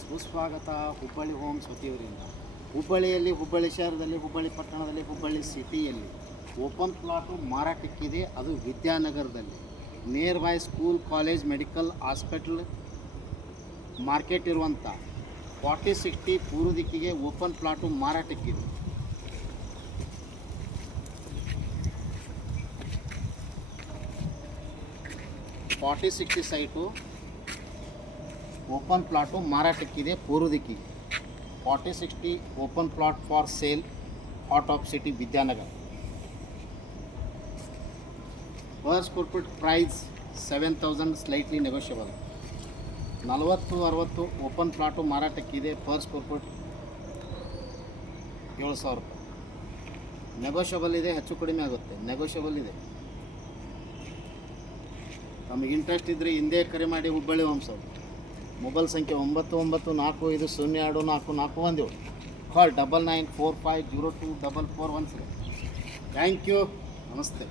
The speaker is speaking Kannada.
ಸುಸ್ವಾಗತ ಹುಬ್ಬಳ್ಳಿ ಹೋಮ್ಸ್ ವತಿಯವರಿಂದ. ಹುಬ್ಬಳ್ಳಿಯಲ್ಲಿ, ಹುಬ್ಬಳ್ಳಿ ಶಹರದಲ್ಲಿ, ಹುಬ್ಬಳ್ಳಿ ಪಟ್ಟಣದಲ್ಲಿ, ಹುಬ್ಬಳ್ಳಿ ಸಿಟಿಯಲ್ಲಿ ಓಪನ್ ಪ್ಲಾಟು ಮಾರಾಟಕ್ಕಿದೆ. ಅದು ವಿದ್ಯಾನಗರದಲ್ಲಿ near by school, college, medical, hospital, market ಇರುವಂಥ 40-60 ಪೂರ್ವ ದಿಕ್ಕಿಗೆ ಓಪನ್ ಪ್ಲಾಟು ಮಾರಾಟಕ್ಕಿದೆ. ಸೈಟು ಓಪನ್ ಪ್ಲಾಟು ಮಾರಾಟಕ್ಕಿದೆ ಪೂರ್ವ ದಿಕ್ಕಿಗೆ. 40-60 open plot for sale, heart of city Vidyanagara. Per square feet price 7,000, slightly negotiable. 40-60 open plot ಮಾರಾಟಕ್ಕಿದೆ. ಪರ್ ಸ್ಕ್ವೇರ್ ಫೀಟ್ 7,000 ರೂಪಾಯಿ. ನೆಗೋಷಿಯಬಲ್ ಇದೆ, ಹೆಚ್ಚು ಕಡಿಮೆ ಆಗುತ್ತೆ, ನೆಗೋಷಿಯಬಲ್ ಇದೆ. ನಮಗೆ ಇಂಟ್ರೆಸ್ಟ್ ಇದ್ದರೆ ಹಿಂದೆ ಕರೆ ಮಾಡಿ. ಹುಬ್ಬಳ್ಳಿ ಹೋಮ್ಸ್ ಅವರು. ಮೊಬೈಲ್ ಸಂಖ್ಯೆ 9945024417. ಕಾಲ್ 9945024417. ಥ್ಯಾಂಕ್ ಯು, ನಮಸ್ತೆ.